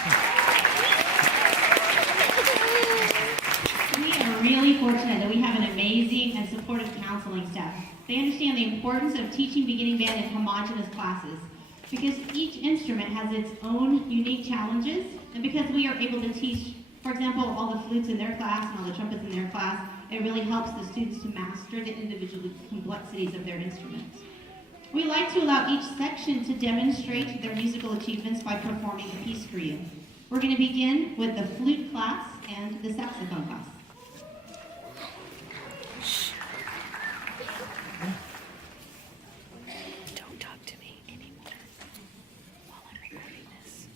We are really fortunate that we have an amazing and supportive counseling staff. They understand the importance of teaching beginning band in homogeneous classes because each instrument has its own unique challenges, and because we are able to teach, for example, all the flutes in their class and all the trumpets in their class, it really helps the students to master the individual complexities of their instruments. We like to allow each section to demonstrate their musical achievements by performing a piece for you. We're going to begin with the flute class and the saxophone class. Don't talk to me anymore while I'm recording this.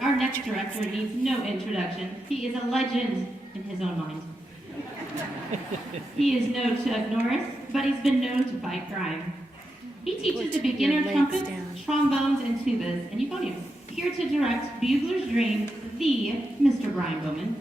Our next director needs no introduction. He is a legend in his own mind. He is no Chuck Norris, but he's been known to fight crime. He teaches the beginner trumpets, trombones, and tubas, and euphoniums. Here to direct Bugler's Dream, the Mr. Brian Bowman.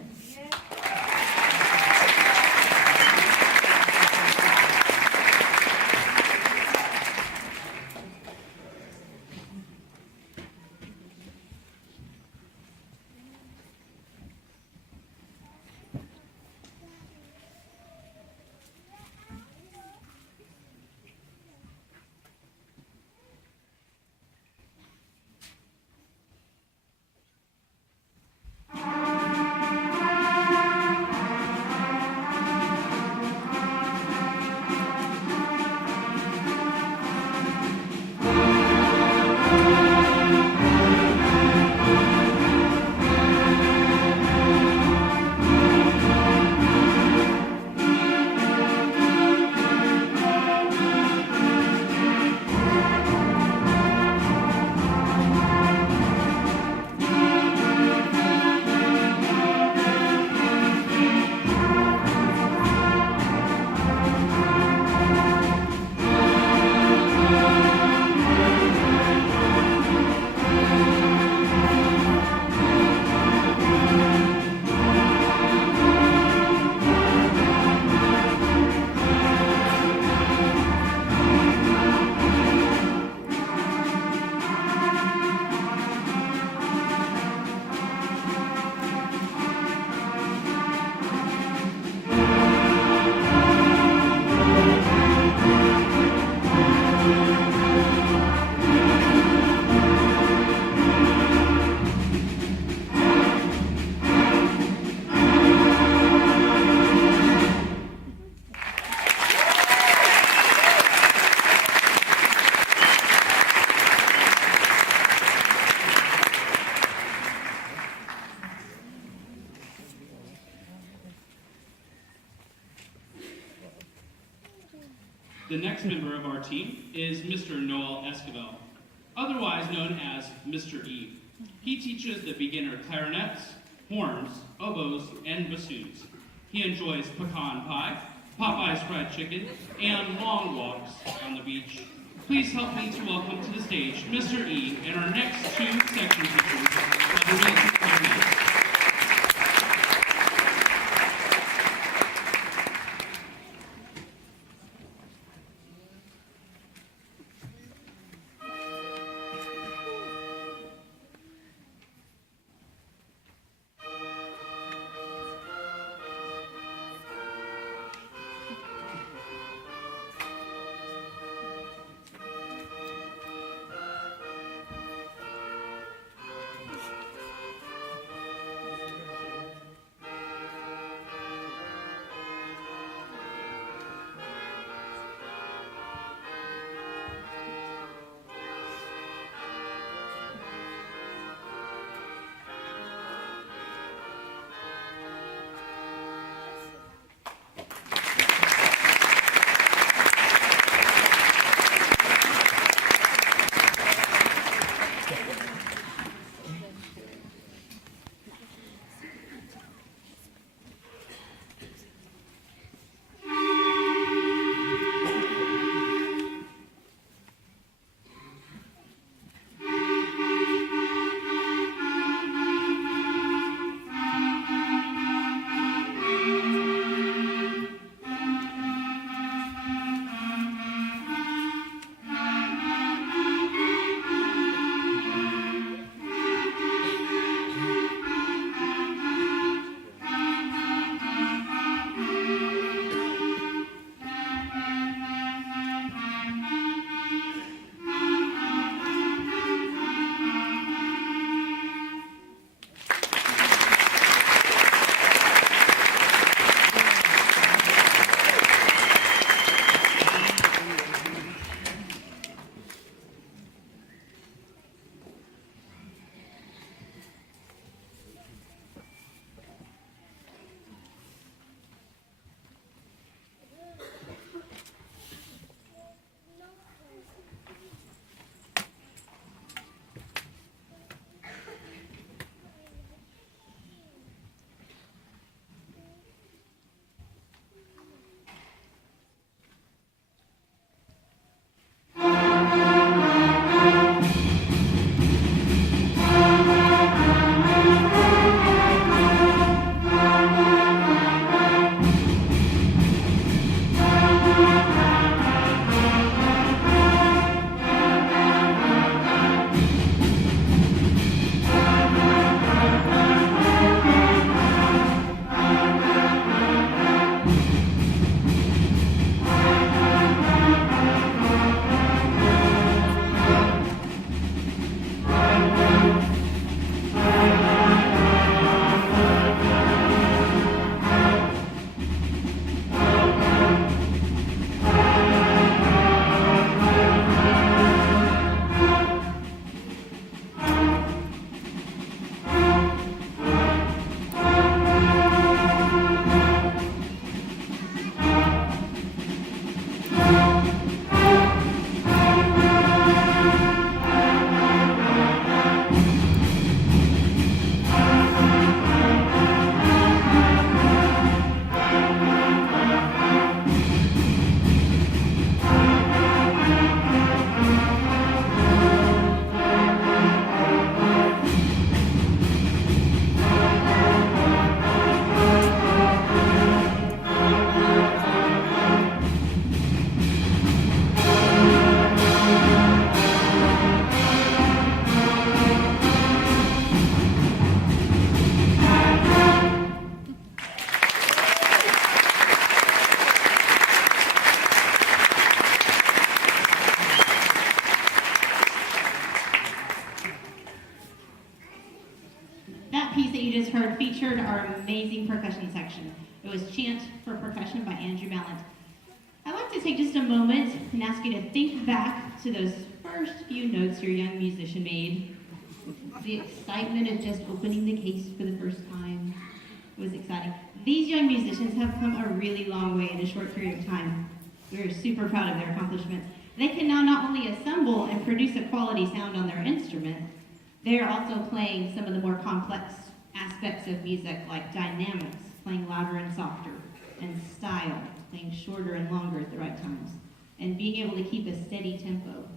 The next member of our team is Mr. Noel Esquivel. otherwise known as Mr. E. He teaches the beginner clarinets, horns, oboes, and bassoons. He enjoys pecan pie, Popeye's fried chicken, and long walks on the beach. Please help me to welcome to the stage Mr. E and our next two section teachers of the music clarinet. you just heard featured our amazing percussion section. It was Chant for Percussion by Andrew Mallet. I'd like to take just a moment and ask you to think back to those first few notes your young musician made. The excitement of just opening the case for the first time was exciting. These young musicians have come a really long way in a short period of time. We're super proud of their accomplishments. They can now not only assemble and produce a quality sound on their instrument, they are also playing some of the more complex aspects of music like dynamics, playing louder and softer, and style, playing shorter and longer at the right times, and being able to keep a steady tempo.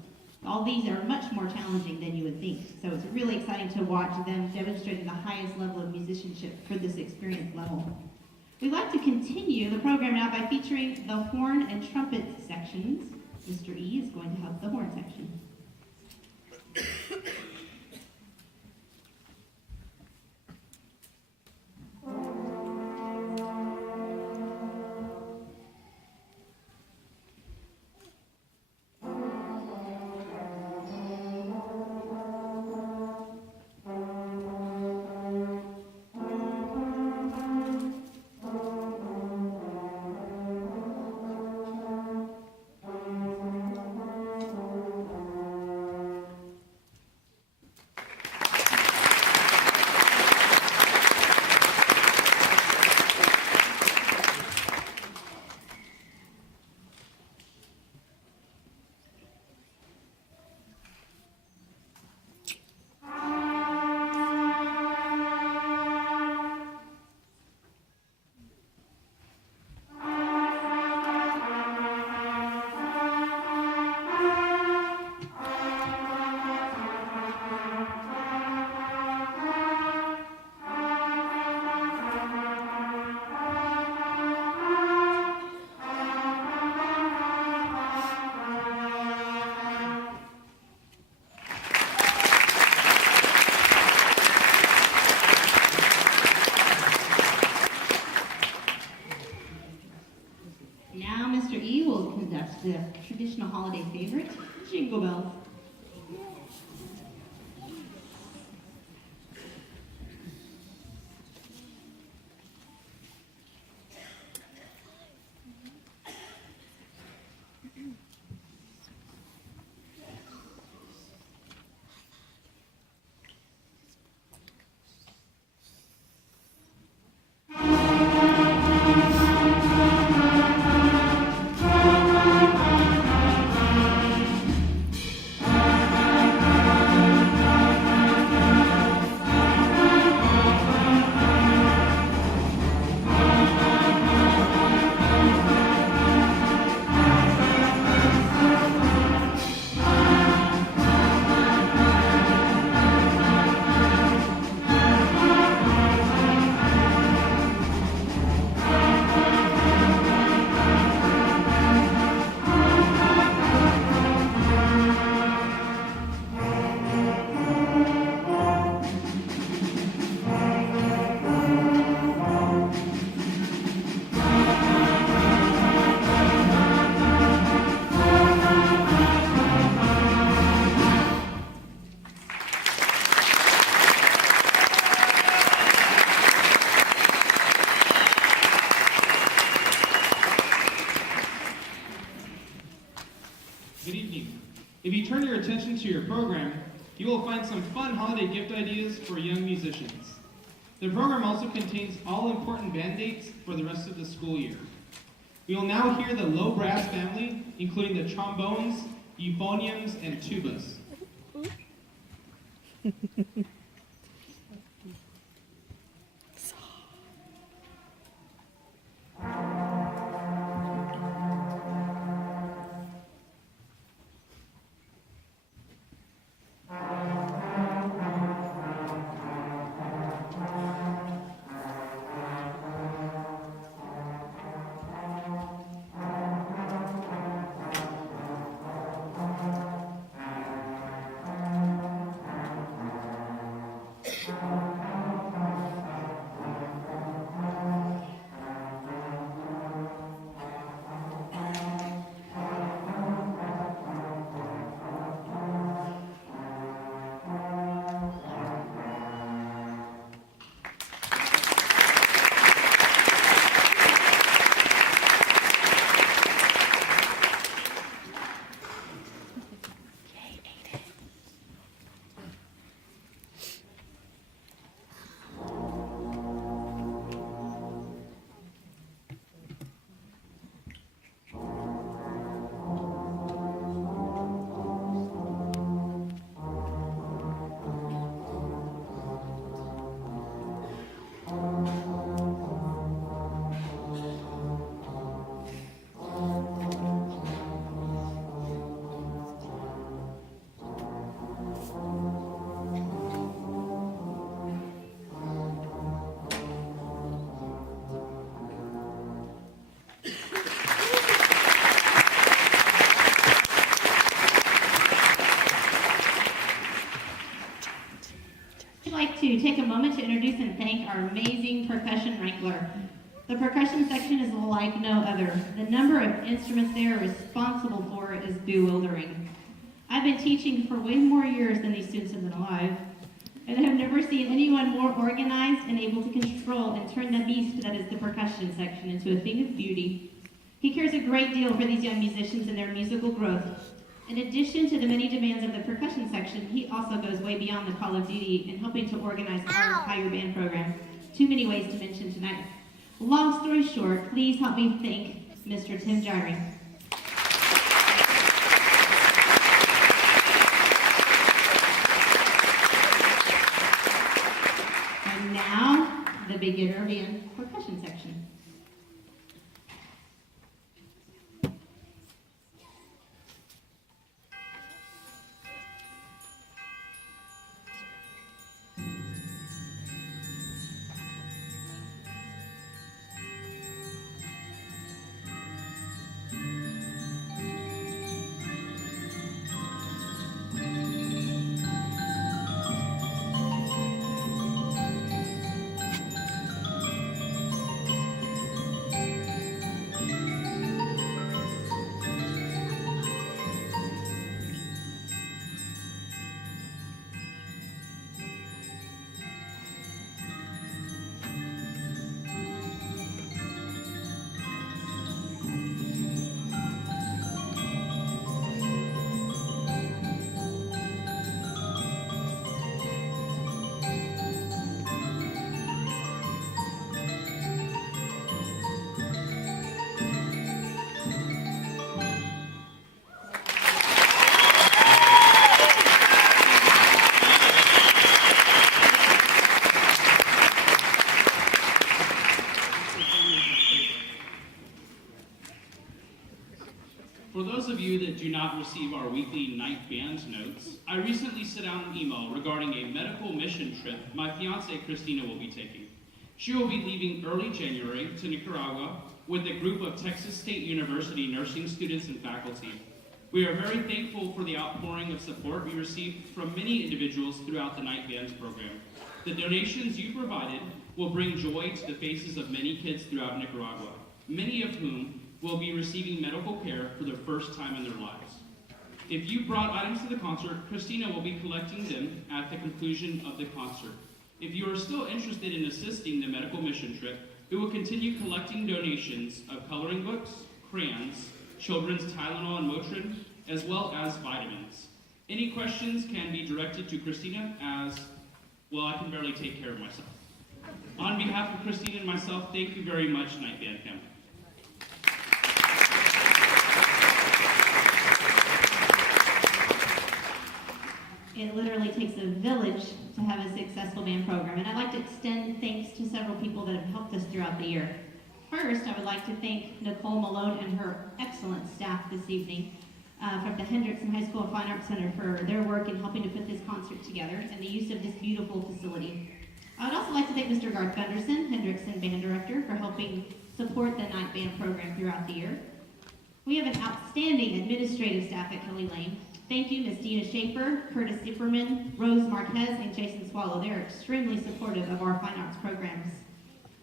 All these are much more challenging than you would think, so it's really exciting to watch them demonstrating the highest level of musicianship for this experience level. We'd like to continue the program now by featuring the horn and trumpet sections. Mr. E is going to help the horn section. Now Mr. E will conduct the traditional holiday favorite, Jingle Bells. Good evening. If you turn your attention to your program, you will find some fun holiday gift ideas for young musicians. The program also contains all important band dates for the rest of the school year. We will now hear the low brass family, including the trombones, euphoniums, and tubas. I'd like to take a moment to introduce and thank our amazing percussion wrangler. The percussion section is like no other. The number of instruments they are responsible for is bewildering. I've been teaching for way more years than these students have been alive, and I have never seen anyone more organized and able to control and turn the beast that is the percussion section into a thing of beauty. He cares a great deal for these young musicians and their musical growth. In addition to the many demands of the percussion section, he also goes way beyond the call of duty in helping to organize our entire band program. Too many ways to mention tonight. Long story short, please help me thank Mr. Tim Gyring. And now, the beginner band percussion section. For those of you that do not receive our weekly night band notes, I recently sent out an email regarding a medical mission trip my fiancée Christina will be taking. She will be leaving early January to Nicaragua with a group of Texas State University nursing students and faculty. We are very thankful for the outpouring of support we received from many individuals throughout the night bands program. The donations you provided will bring joy to the faces of many kids throughout Nicaragua, many of whom will be receiving medical care for the first time in their lives. If you brought items to the concert, Christina will be collecting them at the conclusion of the concert. If you are still interested in assisting the medical mission trip, we will continue collecting donations of coloring books, crayons, children's Tylenol and Motrin, as well as vitamins. Any questions can be directed to Christina as, well, I can barely take care of myself. On behalf of Christina and myself, thank you very much, Night Band family. It literally takes a village to have a successful band program, and I'd like to extend thanks to several people that have helped us throughout the year. First, I would like to thank Nicole Malone and her excellent staff this evening from the Hendrickson High School Fine Arts Center for their work in helping to put this concert together and the use of this beautiful facility. I would also like to thank Mr. Garth Gunderson, Hendrickson Band Director, for helping support the night band program throughout the year. We have an outstanding administrative staff at Kelly Lane. Thank you, Ms. Dina Schaefer, Curtis Zipperman, Rose Marquez, and Jason Swallow. They're extremely supportive of our fine arts programs.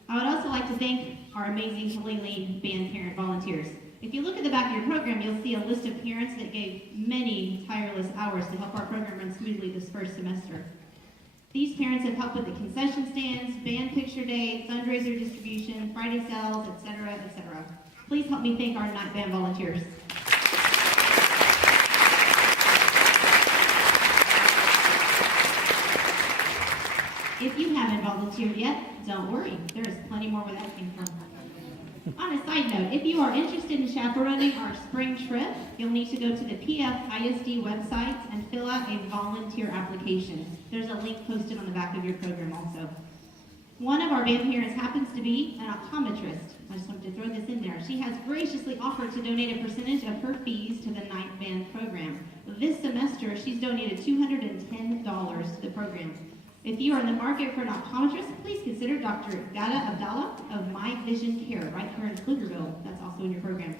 I would also like to thank our amazing Kelly Lane band parent volunteers. If you look at the back of your program, you'll see a list of parents that gave many tireless hours to help our program run smoothly this first semester. These parents have helped with the concession stands, band picture day, fundraiser distribution, Friday sales, etc., etc. Please help me thank our night band volunteers. If you haven't volunteered yet, don't worry. There is plenty more where that came from. On a side note, if you are interested in chaperoning our spring trip, you'll need to go to the PFISD website and fill out a volunteer application. There's a link posted on the back of your program also. One of our band parents happens to be an optometrist. I just wanted to throw this in there. She has graciously offered to donate a percentage of her fees to the night band program. This semester, she's donated $210 to the program. If you are in the market for an optometrist, please consider Dr. Gada Abdallah of My Vision Care right here in Pflugerville. That's also in your program.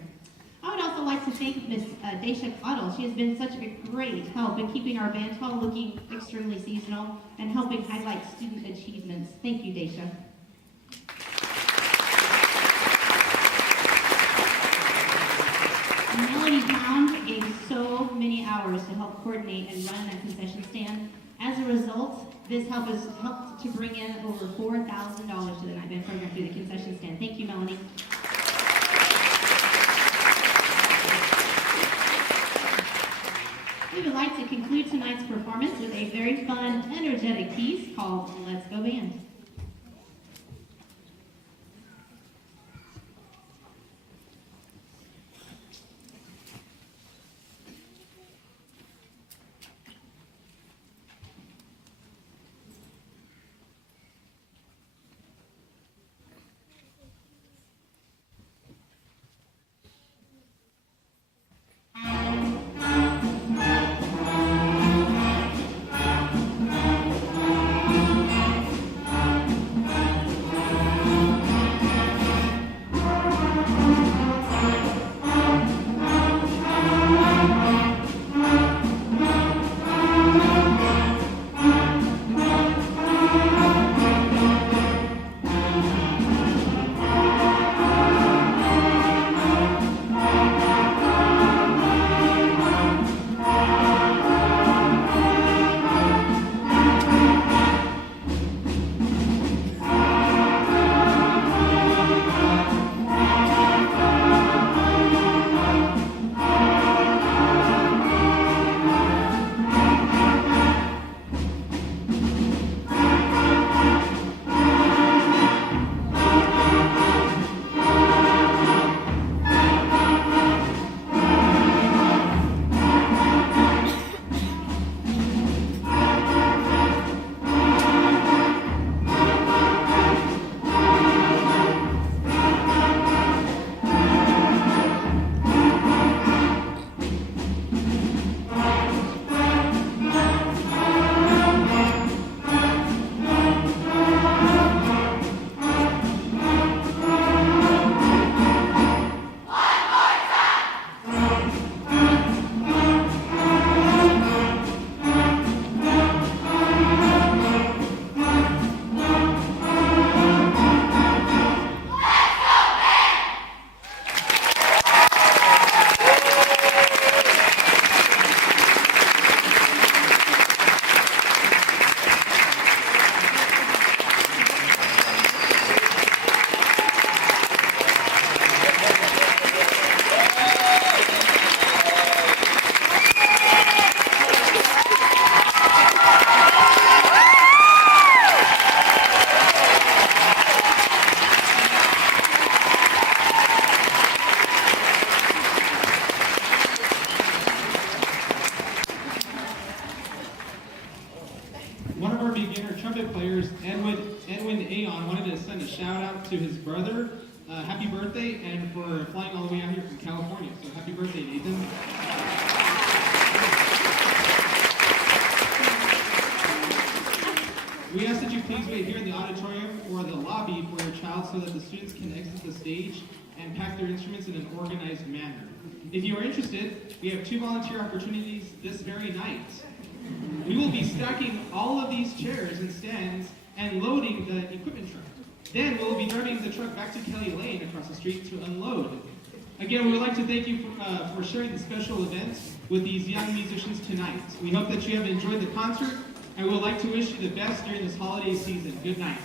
I would also also like to thank Miss Daisha Cottle. She has been such a great help in keeping our band hall looking extremely seasonal and helping highlight student achievements. Thank you, Daisha. Melanie Pound gave so many hours to help coordinate and run that concession stand. As a result, this help has helped to bring in over $4,000 to the night band program through the concession stand. Thank you, Melanie. We would like to conclude tonight's performance with a very fun, energetic piece called Let's Go Band. One of our beginner trumpet players, Aidan, wanted to send a shout out to his brother. Happy birthday, and for flying all the way out here from California. So happy birthday, Aidan. We ask that you please wait here in the auditorium or the lobby for your child so that the students can exit the stage and pack their instruments in an organized manner. If you are interested, we have 2 volunteer opportunities this very night. We will be stacking all of these chairs and stands and loading the equipment truck. Then we will be driving the truck back to Kelly Lane across the street to unload. Again, we would like to thank you for sharing the special event with these young musicians tonight. We hope that you have enjoyed the concert, and we would like to wish you the best during this holiday season. Good night.